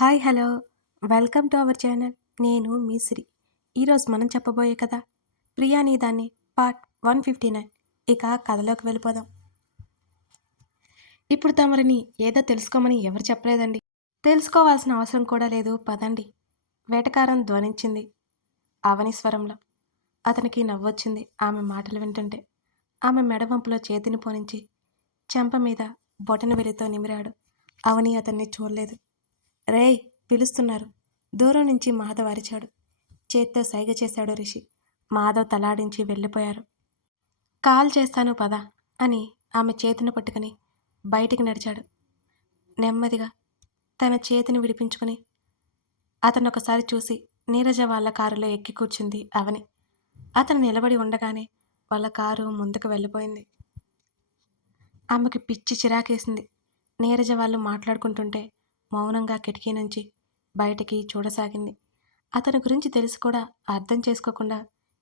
Hi hello. Welcome to our channel. నేను మీ ఈరోజు మనం చెప్పబోయే కదా ప్రియా దాన్ని పార్ట్ వన్ ఫిఫ్టీ నైన్. ఇక కథలోకి వెళ్ళిపోదాం. ఇప్పుడు తమరిని ఏదో తెలుసుకోమని ఎవరు చెప్పలేదండి. తెలుసుకోవాల్సిన అవసరం కూడా లేదు పదండి. వేటకారం ధ్వనించింది అవని స్వరంలో అతనికి నవ్వొచ్చింది ఆమె మాటలు వింటుంటే. ఆమె మెడవంపులో చేతిని పోనించి చెంప మీద బొటన వెలితో నిమిరాడు. అవని అతన్ని చూడలేదు. రేయ్ పిలుస్తున్నారు. దూరం నుంచి మాధవ్ అరిచాడు. చేత్తో సైగ చేశాడు రిషి. మాధవ్ తలాడించి వెళ్ళిపోయారు. కాల్ చేస్తాను పద అని ఆమె చేతిని పట్టుకుని బయటికి నడిచాడు. నెమ్మదిగా తన చేతిని విడిపించుకుని అతను ఒకసారి చూసి నీరజ వాళ్ళ కారులో ఎక్కి కూర్చుంది అవని. అతను నిలబడి ఉండగానే వాళ్ళ కారు ముందుకు వెళ్ళిపోయింది. ఆమెకి పిచ్చి చిరాకేసింది. నీరజ వాళ్ళు మాట్లాడుకుంటుంటే మౌనంగా కిటికీ నుంచి బయటికి చూడసాగింది. అతని గురించి తెలిసి కూడా అర్థం చేసుకోకుండా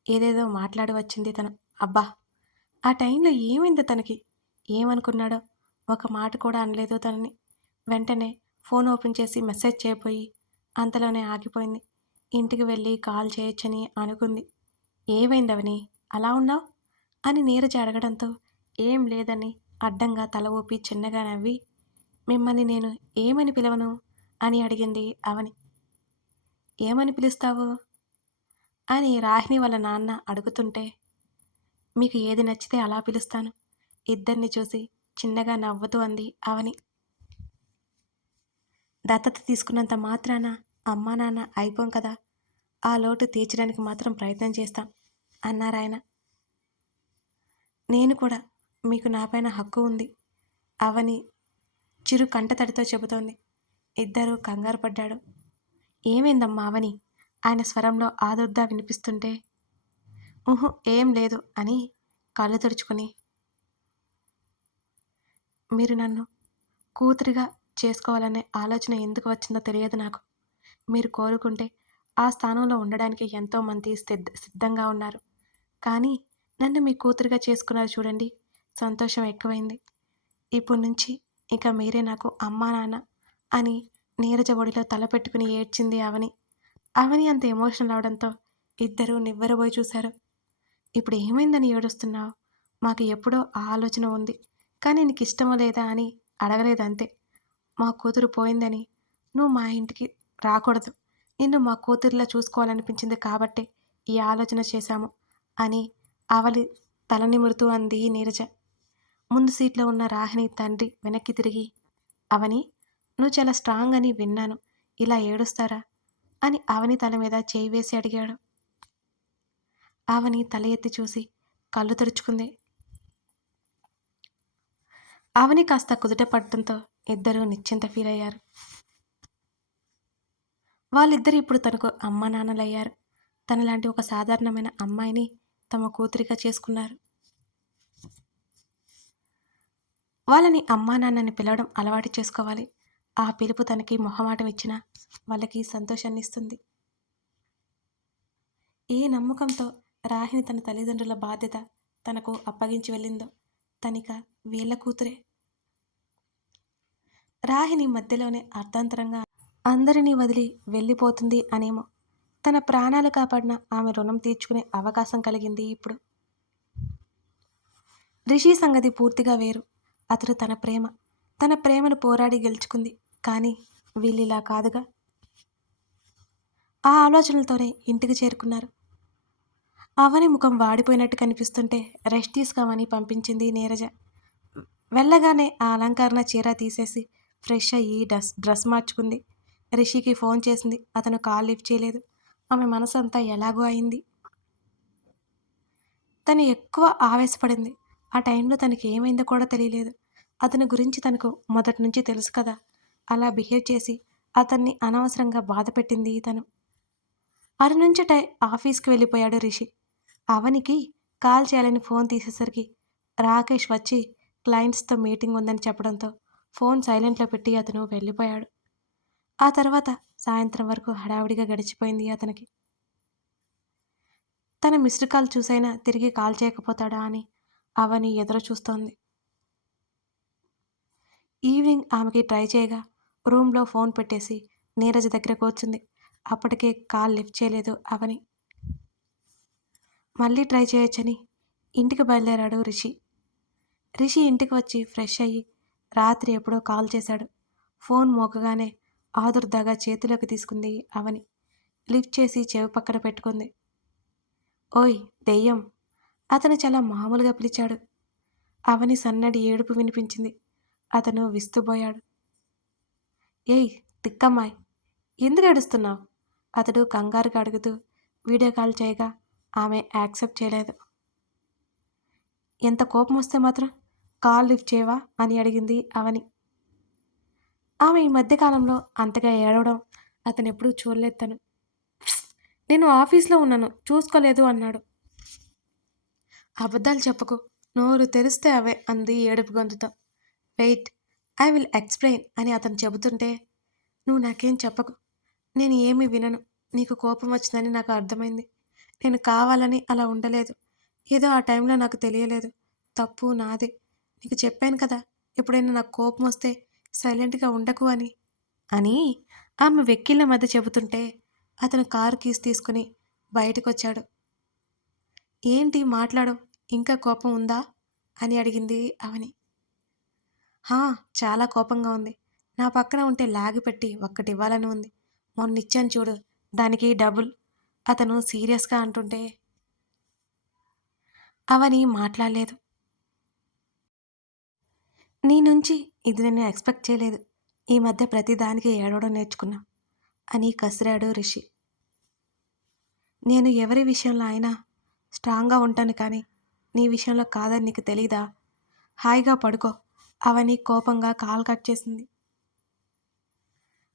ఏదేదో మాట్లాడి వచ్చింది తను. అబ్బా! ఆ టైంలో ఏమైంది తనకి? ఏమనుకున్నాడో? ఒక మాట కూడా అనలేదు తనని. వెంటనే ఫోన్ ఓపెన్ చేసి మెసేజ్ చేయబోయి అంతలోనే ఆగిపోయింది. ఇంటికి వెళ్ళి కాల్ చేయొచ్చని అనుకుంది. ఏమైంది అవని? అలా ఉన్నావు? అని నీరజ అడగడంతో ఏం లేదని అడ్డంగా తల ఊపి చిన్నగా నవ్వి మిమ్మల్ని నేను ఏమని పిలవను? అని అడిగింది అవని. ఏమని పిలుస్తావు? అని రాహిణి వాళ్ళ నాన్న అడుగుతుంటే మీకు ఏది నచ్చితే అలా పిలుస్తాను. ఇద్దరిని చూసి చిన్నగా నవ్వుతూ అంది అవని. దత్తత తీసుకున్నంత మాత్రాన అమ్మా నాన్న అయిపోం కదా ఆ లోటు తీర్చడానికి మాత్రం ప్రయత్నం చేస్తాం అన్నారాయన నేను కూడా మీకు నాపైన హక్కు ఉంది అవని చిరు కంటతడితో చెబుతోంది. ఇద్దరూ కంగారు పడ్డాడు. ఏమైందమ్మా అవని? ఆయన స్వరంలో ఆదుర్దా వినిపిస్తుంటే ఊహు ఏం లేదు అని కళ్ళు తుడుచుకుని మీరు నన్ను కూతురిగా చేసుకోవాలనే ఆలోచన ఎందుకు వచ్చిందో తెలియదు నాకు. మీరు కోరుకుంటే ఆ స్థానంలో ఉండడానికి ఎంతోమంది సిద్ధ సిద్ధంగా ఉన్నారు. కానీ నన్ను మీ కూతురిగా చేసుకున్నారు చూడండి సంతోషం ఎక్కువైంది. ఇప్పటి నుంచి ఇక మీరే నాకు అమ్మా నాన్న అని నీరజ ఒడిలో తలపెట్టుకుని ఏడ్చింది అవని. అవని అంత ఎమోషనల్ అవడంతో ఇద్దరూ నివ్వరబోయి చూశారు. ఇప్పుడు ఏమైందని ఏడుస్తున్నావు? మాకు ఎప్పుడో ఆ ఆలోచన ఉంది కానీ నీకు ఇష్టమో లేదా అని అడగలేదంతే. మా కూతురు పోయిందని నువ్వు మా ఇంటికి రాకూడదు. నిన్ను మా కూతురిలా చూసుకోవాలనిపించింది కాబట్టే ఈ ఆలోచన చేశాము అని అవలి తల నిమురుతూ అంది నీరజ. ముందు సీట్లో ఉన్న రాహిణి తండ్రి వెనక్కి తిరిగి అవని నువ్వు చాలా స్ట్రాంగ్ అని విన్నాను. ఇలా ఏడుస్తారా? అని అవని తల మీద చేయి వేసి అడిగాడు. అవని తల ఎత్తి చూసి కళ్ళు తెరుచుకుంది. అవని కాస్త కుదుట పడటంతో ఇద్దరూ నిశ్చింత ఫీల్ అయ్యారు. వాళ్ళిద్దరు ఇప్పుడు తనకు అమ్మ నాన్నలయ్యారు. తనలాంటి ఒక సాధారణమైన అమ్మాయిని తమ కూతురిగా చేసుకున్నారు. వాళ్ళని అమ్మా నాన్నని పిలవడం అలవాటు చేసుకోవాలి. ఆ పిలుపు తనకి మొహమాటం ఇచ్చినా వాళ్ళకి సంతోషాన్ని ఇస్తుంది. ఏ నమ్మకంతో రాహిని తన తల్లిదండ్రుల బాధ్యత తనకు అప్పగించి వెళ్ళిందో తనిక వీళ్ళ కూతురే. రాహిని మధ్యలోనే అర్థాంతరంగా అందరినీ వదిలి వెళ్ళిపోతుంది అనేమో. తన ప్రాణాలు కాపాడిన ఆమె రుణం తీర్చుకునే అవకాశం కలిగింది ఇప్పుడు. రిషి సంగతి పూర్తిగా వేరు. అతడు తన ప్రేమ తన ప్రేమను పోరాడి గెలుచుకుంది. కానీ వీళ్ళిలా కాదుగా? ఆ ఆలోచనలతోనే ఇంటికి చేరుకున్నారు. అవని ముఖం వాడిపోయినట్టు కనిపిస్తుంటే రెస్ట్ తీసుకోమని పంపించింది నీరజ. వెళ్ళగానే ఆ అలంకరణ చీర తీసేసి ఫ్రెష్ అయ్యి డ్రెస్ డ్రెస్ మార్చుకుంది. రిషికి ఫోన్ చేసింది అతను కాల్ లిఫ్ట్ చేయలేదు. ఆమె మనసు అంతా ఎలాగో అయింది. తను ఎక్కువ ఆవేశపడింది. ఆ టైంలో తనకి ఏమైందో కూడా తెలియలేదు. అతని గురించి తనకు మొదటి నుంచి తెలుసు కదా. అలా బిహేవ్ చేసి అతన్ని అనవసరంగా బాధ పెట్టింది తను. అటు నుంచి టై ఆఫీస్కి వెళ్ళిపోయాడు రిషి. అవనికి కాల్ చేయాలని ఫోన్ తీసేసరికి రాకేష్ వచ్చి క్లయింట్స్తో మీటింగ్ ఉందని చెప్పడంతో ఫోన్ సైలెంట్లో పెట్టి అతను వెళ్ళిపోయాడు. ఆ తర్వాత సాయంత్రం వరకు హడావిడిగా గడిచిపోయింది అతనికి. తన మిస్డ్ కాల్ చూసైనా తిరిగి కాల్ చేయకపోతాడా అని అవని ఎదురు చూస్తోంది. ఈవినింగ్ ఆమెకి ట్రై చేయగా రూమ్లో ఫోన్ పెట్టేసి నీరజ దగ్గర కూర్చుంది. అప్పటికే కాల్ లిఫ్ట్ చేయలేదు అవని. మళ్ళీ ట్రై చేయొచ్చని ఇంటికి బయలుదేరాడు రిషి. రిషి ఇంటికి వచ్చి ఫ్రెష్ అయ్యి రాత్రి ఎప్పుడో కాల్ చేశాడు. ఫోన్ మోకగానే ఆదుర్దాగా చేతిలోకి తీసుకుంది అవని. లిఫ్ట్ చేసి చెవి పక్కన పెట్టుకుంది. ఓయ్ దెయ్యం. అతను చాలా మామూలుగా పిలిచాడు. అవని సన్నడి ఏడుపు వినిపించింది. అతను విస్తుపోయాడు. ఏయ్ తిక్కమ్మాయ్ ఎందుకు ఏడుస్తున్నావు? అతడు కంగారుగా అడుగుతూ వీడియో కాల్ చేయగా ఆమె యాక్సెప్ట్ చేయలేదు. ఎంత కోపం వస్తే మాత్రం కాల్ లిఫ్ట్ చేయవా అని అడిగింది అవని. ఆమె ఈ మధ్యకాలంలో అంతగా ఏడవడం అతను ఎప్పుడూ చూడలేదు తను. నేను ఆఫీస్లో ఉన్నాను చూసుకోలేదు అన్నాడు. అబద్ధాలు చెప్పకు. నోరు తెరిస్తే అవే అంది ఏడుపు గొంతుతో. వెయిట్ ఐ విల్ ఎక్స్ప్లెయిన్ అని అతను చెబుతుంటే నువ్వు నాకేం చెప్పకు. నేను ఏమీ వినను. నీకు కోపం వచ్చిందని నాకు అర్థమైంది. నేను కావాలని అలా ఉండలేదు. ఏదో ఆ టైంలో నాకు తెలియలేదు. తప్పు నాదే. నీకు చెప్పాను కదా ఎప్పుడైనా నాకు కోపం వస్తే సైలెంట్గా ఉండకు అని. అని ఆమె వెక్కిళ్ళ మధ్య చెబుతుంటే అతను కారు కీస్ తీసుకుని బయటకు వచ్చాడు ఏంటి మాట్లాడు ఇంకా కోపం ఉందా? అని అడిగింది అవని. హా చాలా కోపంగా ఉంది. నా పక్కన ఉంటే లాగి పెట్టి ఒక్కటి ఇవ్వాలని ఉంది. మొన్న ఇచ్చాను చూడు దానికి డబుల్. అతను సీరియస్గా అంటుంటే అవని మాట్లాడలేదు. నీ నుంచి ఇది నేను ఎక్స్పెక్ట్ చేయలేదు. ఈ మధ్య ప్రతి దానికి ఏడవడం నేర్చుకున్నా అని కసిరాడు రిషి. నేను ఎవరి విషయంలో అయినా స్ట్రాంగ్గా ఉంటాను కానీ నీ విషయంలో కాదని నీకు తెలీదా? హాయిగా పడుకో. అవని కోపంగా కాల్ కట్ చేసింది.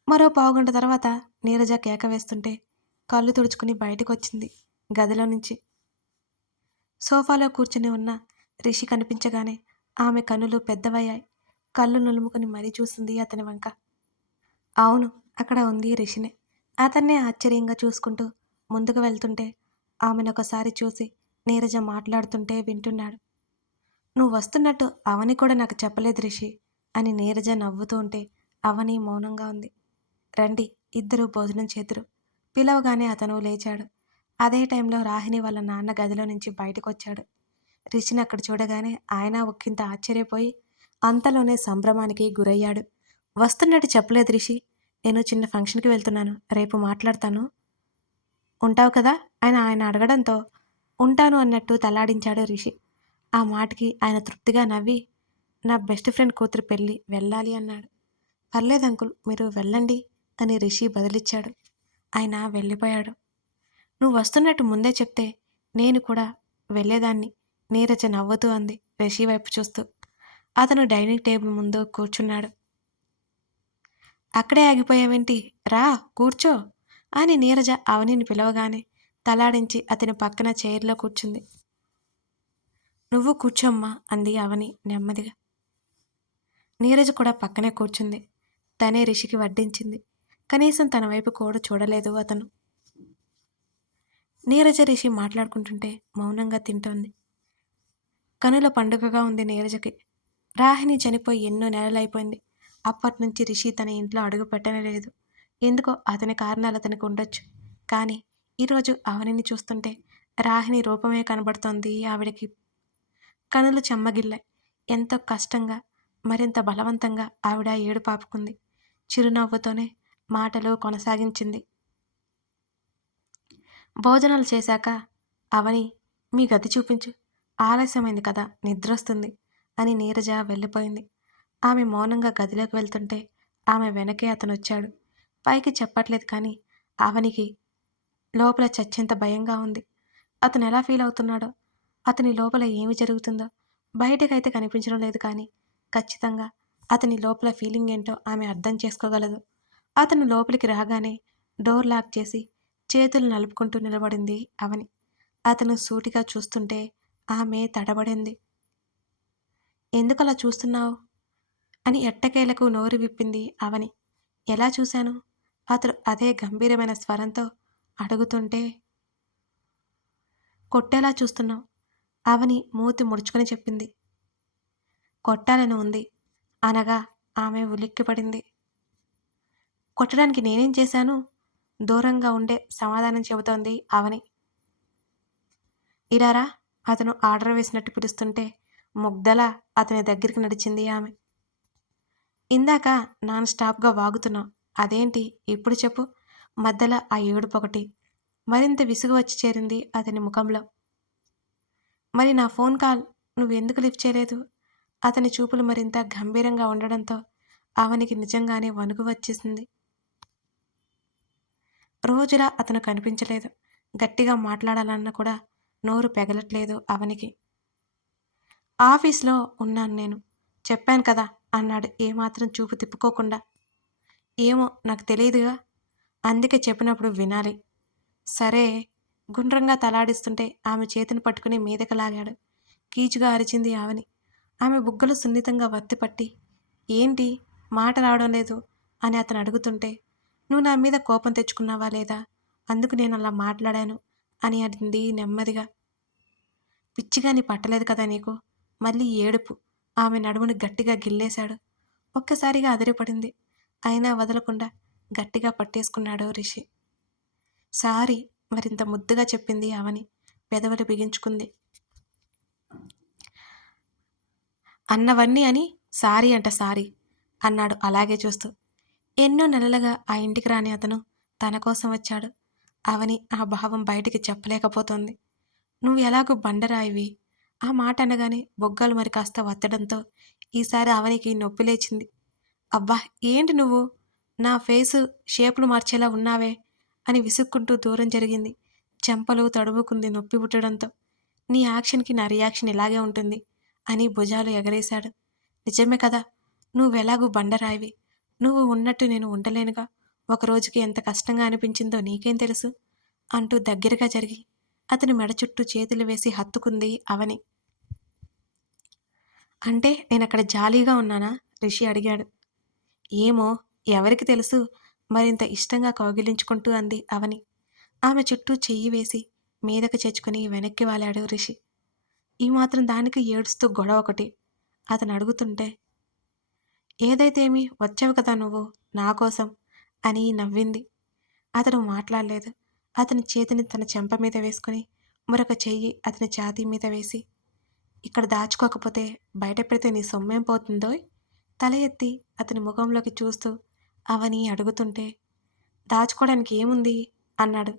మరో పావుగంట తర్వాత నీరజ కేక వేస్తుంటే కళ్ళు తుడుచుకుని బయటకు వచ్చింది గదిలో నుంచి. సోఫాలో కూర్చుని ఉన్న రిషి కనిపించగానే ఆమె కన్నులు పెద్దవయ్యాయి. కళ్ళు నులుముకుని మరీ చూసింది అతని వంక. అవును అక్కడ ఉంది రిషినే. అతన్నే ఆశ్చర్యంగా చూసుకుంటూ ముందుకు వెళ్తుంటే ఆమెను ఒకసారి చూసి నీరజ మాట్లాడుతుంటే వింటున్నాడు. నువ్వు వస్తున్నట్టు అవని కూడా నాకు చెప్పలేదు రిషి అని నీరజ నవ్వుతూ ఉంటే అవని మౌనంగా ఉంది. రండి ఇద్దరు భోజనం చేతురు పిలవగానే అతను లేచాడు. అదే టైంలో రాహిణి వాళ్ళ నాన్న గదిలో నుంచి బయటకు వచ్చాడు రిషిని అక్కడ చూడగానే ఆయన ఒక్కింత ఆశ్చర్యపోయి అంతలోనే సంభ్రమానికి గురయ్యాడు. వస్తున్నట్టు చెప్పలేదు రిషి నేను చిన్న ఫంక్షన్కి వెళ్తున్నాను రేపు మాట్లాడతాను. ఉంటావు కదా? ఆయన ఆయన అడగడంతో ఉంటాను అన్నట్టు తలాడించాడు రిషి. ఆ మాటకి ఆయన తృప్తిగా నవ్వి నా బెస్ట్ ఫ్రెండ్ కూతురు పెళ్ళి వెళ్ళాలి అన్నాడు. పర్లేదు అంకుల్ మీరు వెళ్ళండి అని రిషి బదిలిచ్చాడు. ఆయన వెళ్ళిపోయాడు. నువ్వు వస్తున్నట్టు ముందే చెప్తే నేను కూడా వెళ్ళేదాన్ని. నీరజ నవ్వుతూ అంది రిషి వైపు చూస్తూ. అతను డైనింగ్ టేబుల్ ముందు కూర్చున్నాడు. అక్కడే ఆగిపోయావేంటి? రా కూర్చో అని నీరజ అవనిని పిలవగానే తలాడించి అతని పక్కన చైర్లో కూర్చుంది. నువ్వు కూర్చోమ్మా అంది అవని నెమ్మదిగా. నీరజ కూడా పక్కనే కూర్చుంది. తనే రిషికి వడ్డించింది. కనీసం తన వైపు కూడా చూడలేదు అతను. నీరజ రిషి మాట్లాడుకుంటుంటే మౌనంగా తింటోంది. కనుల పండుగగా ఉంది నీరజకి. రాహిణి చనిపోయి ఎన్నో నెలలైపోయింది. అప్పటి నుంచి రిషి తన ఇంట్లో అడుగు పెట్టనలేదు ఎందుకో అతని కారణాలు అతనికి ఉండొచ్చు. కానీ ఈరోజు అవనిని చూస్తుంటే రాహిణి రూపమే కనబడుతోంది ఆవిడకి. కనులు చెమ్మగిల్లాయి ఎంతో కష్టంగా మరింత బలవంతంగా ఆవిడ ఏడు పాపుకుంది చిరునవ్వుతోనే మాటలు కొనసాగించింది. భోజనాలు చేశాక అవని మీ గది చూపించు. ఆలస్యమైంది కదా నిద్రొస్తుంది అని నీరజ వెళ్ళిపోయింది. ఆమె మౌనంగా గదిలోకి వెళ్తుంటే ఆమె వెనకే అతను వచ్చాడు పైకి చెప్పట్లేదు కానీ అవనికి లోపల చచ్చేంత భయంగా ఉంది. అతను ఎలా ఫీల్ అవుతున్నాడో అతని లోపల ఏమి జరుగుతుందో బయటకైతే కనిపించడం లేదు కానీ ఖచ్చితంగా అతని లోపల ఫీలింగ్ ఏంటో ఆమె అర్థం చేసుకోగలదు. అతను లోపలికి రాగానే డోర్ లాక్ చేసి చేతులు నలుపుకుంటూ నిలబడింది అవని. అతను సూటిగా చూస్తుంటే ఆమె తడబడింది. ఎందుకలా చూస్తున్నావు? అని ఎట్టకేలకు నోరు విప్పింది అవని. ఎలా చూశాను? అతడు అదే గంభీరమైన స్వరంతో అడుగుతుంటే కొట్టేలా చూస్తున్నావు? అవని మూతి ముడుచుకొని చెప్పింది. కొట్టాలని ఉంది అనగా ఆమె ఉలిక్కిపడింది కొట్టడానికి నేనేం చేశాను? దూరంగా ఉండే సమాధానం చెబుతోంది అవని. ఇరారా అతను ఆర్డర్ వేసినట్టు పిలుస్తుంటే ముగ్ధలా అతని దగ్గరికి నడిచింది ఆమె. ఇందాక నాన్ స్టాప్గా వాగుతున్నావు అదేంటి ఇప్పుడు చెప్పు మధ్యలో ఆ ఏడుపొకటి ఒకటి. మరింత విసుగు వచ్చి చేరింది అతని ముఖంలో. మరి నా ఫోన్ కాల్ నువ్వు ఎందుకు లిఫ్ట్ చేయలేదు? అతని చూపులు మరింత గంభీరంగా ఉండడంతో అవనికి నిజంగానే వణుకు వచ్చేసింది. రోజులా అతను కనిపించలేదు. గట్టిగా మాట్లాడాలన్నా కూడా నోరు పెగలట్లేదు అవనికి ఆఫీస్లో ఉన్నాను నేను. చెప్పాను కదా అన్నాడు ఏమాత్రం చూపు తిప్పుకోకుండా. ఏమో నాకు తెలియదుగా. అందుకే చెప్పినప్పుడు వినాలి. సరే గుండ్రంగా తలాడిస్తుంటే ఆమె చేతిని పట్టుకుని మీదకి లాగాడు. కీచుగా అరిచింది ఆమెని ఆమె బుగ్గలు సున్నితంగా వత్తిపట్టి ఏంటి? మాట రావడం లేదు అని అతను అడుగుతుంటే నువ్వు నా మీద కోపం తెచ్చుకున్నావా లేదా? అందుకు నేను అలా మాట్లాడాను అని అడిగింది నెమ్మదిగా. పిచ్చిగా నీ పట్టలేదు కదా నీకు? మళ్ళీ ఏడుపు. ఆమె నడుముని గట్టిగా గిల్లేశాడు. ఒక్కసారిగా అదిరిపడింది. అయినా వదలకుండా గట్టిగా పట్టేసుకున్నాడు రిషి. సారీ మరింత ముద్దుగా చెప్పింది అవని పెదవులు బిగించుకుంది. అన్నవన్నీ అని సారీ అంట సారీ అన్నాడు అలాగే చూస్తూ. ఎన్నో నెలలుగా ఆ ఇంటికి రాని అతను తన కోసం వచ్చాడు. అవని ఆ భావం బయటికి చెప్పలేకపోతోంది. నువ్వు ఎలాగో బండరాయివి? ఆ మాట అనగానే బొగ్గలు మరి కాస్త వత్తడంతో ఈసారి అవనికి నొప్పి లేచింది. అబ్బా ఏంటి నువ్వు? నా ఫేసు షేపులు మార్చేలా ఉన్నావే అని విసుక్కుంటూ దూరం జరిగింది. చెంపలు తడుముకుంది నొప్పి పుట్టడంతో. నీ యాక్షన్కి నా రియాక్షన్ ఇలాగే ఉంటుంది అని భుజాలు ఎగరేశాడు. నిజమే కదా నువ్వెలాగూ బండరాయివి. నువ్వు ఉన్నట్టు నేను ఉండలేనుగా. ఒక రోజుకి ఎంత కష్టంగా అనిపించిందో నీకేం తెలుసు? అంటూ దగ్గరగా జరిగి అతని మెడ చుట్టూ చేతులు వేసి హత్తుకుంది అవని. అంటే నేను అక్కడ జాలీగా ఉన్నానా? రిషి అడిగాడు. ఏమో ఎవరికి తెలుసు? మరింత ఇష్టంగా కౌగిలించుకుంటూ అంది అవని. ఆమె చుట్టూ చెయ్యి వేసి మీదకు చేర్చుకుని వెనక్కి వాలాడు రిషి. ఈ మాత్రం దానికి ఏడుస్తూ గొడవ ఒకటి. అతను అడుగుతుంటే ఏదైతేమి వచ్చావు కదా నువ్వు నా కోసం అని నవ్వింది. అతను మాట్లాడలేదు. అతని చేతిని తన చెంప మీద వేసుకుని మరొక చెయ్యి అతని ఛాతీ మీద వేసి ఇక్కడ దాచుకోకపోతే బయట పెడితే నీ సొమ్మేం పోతుందో తల ఎత్తి అతని ముఖంలోకి చూస్తూ అవని అడుగుతుంటే దాచుకోవడానికి ఏముంది? అన్నాడు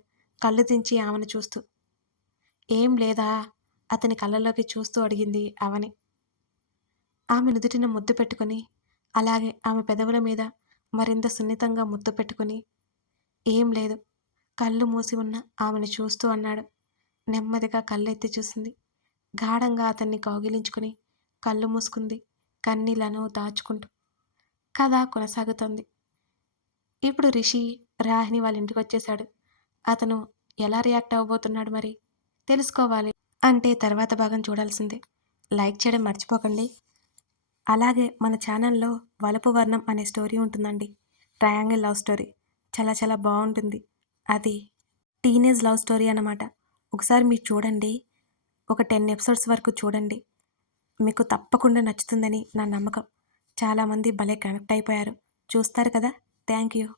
కళ్ళు దించి ఆమెను చూస్తూ. ఏం లేదా? అతని కళ్ళలోకి చూస్తూ అడిగింది అవని. ఆమె నుదుటిన ముద్దు పెట్టుకుని అలాగే ఆమె పెదవుల మీద మరింత సున్నితంగా ముద్దు పెట్టుకుని ఏం లేదు. కళ్ళు మూసి ఉన్న ఆమెను చూస్తూ అన్నాడు. నెమ్మదిగా కళ్ళెత్తి చూసింది. గాఢంగా అతన్ని కౌగిలించుకుని కళ్ళు మూసుకుంది కన్నీళ్ళను దాచుకుంటూ. కథ కొనసాగుతోంది. ఇప్పుడు రిషి రాహిణి వాళ్ళ ఇంటికి వచ్చేశాడు. అతను ఎలా రియాక్ట్ అవ్వబోతున్నాడు మరి? తెలుసుకోవాలి. అంటే తర్వాత భాగం చూడాల్సిందే. లైక్ చేయడం మర్చిపోకండి. అలాగే మన ఛానల్లో వలపు వర్ణం అనే స్టోరీ ఉంటుందండి. Triangle love story. చాలా చాలా బాగుంటుంది. అది టీనేజ్ లవ్ స్టోరీ అన్నమాట. ఒకసారి మీరు చూడండి. ఒక టెన్ ఎపిసోడ్స్ వరకు చూడండి. మీకు తప్పకుండా నచ్చుతుందని నా నమ్మకం. చాలామంది భలే కనెక్ట్ అయిపోయారు. చూస్తారు కదా? Thank you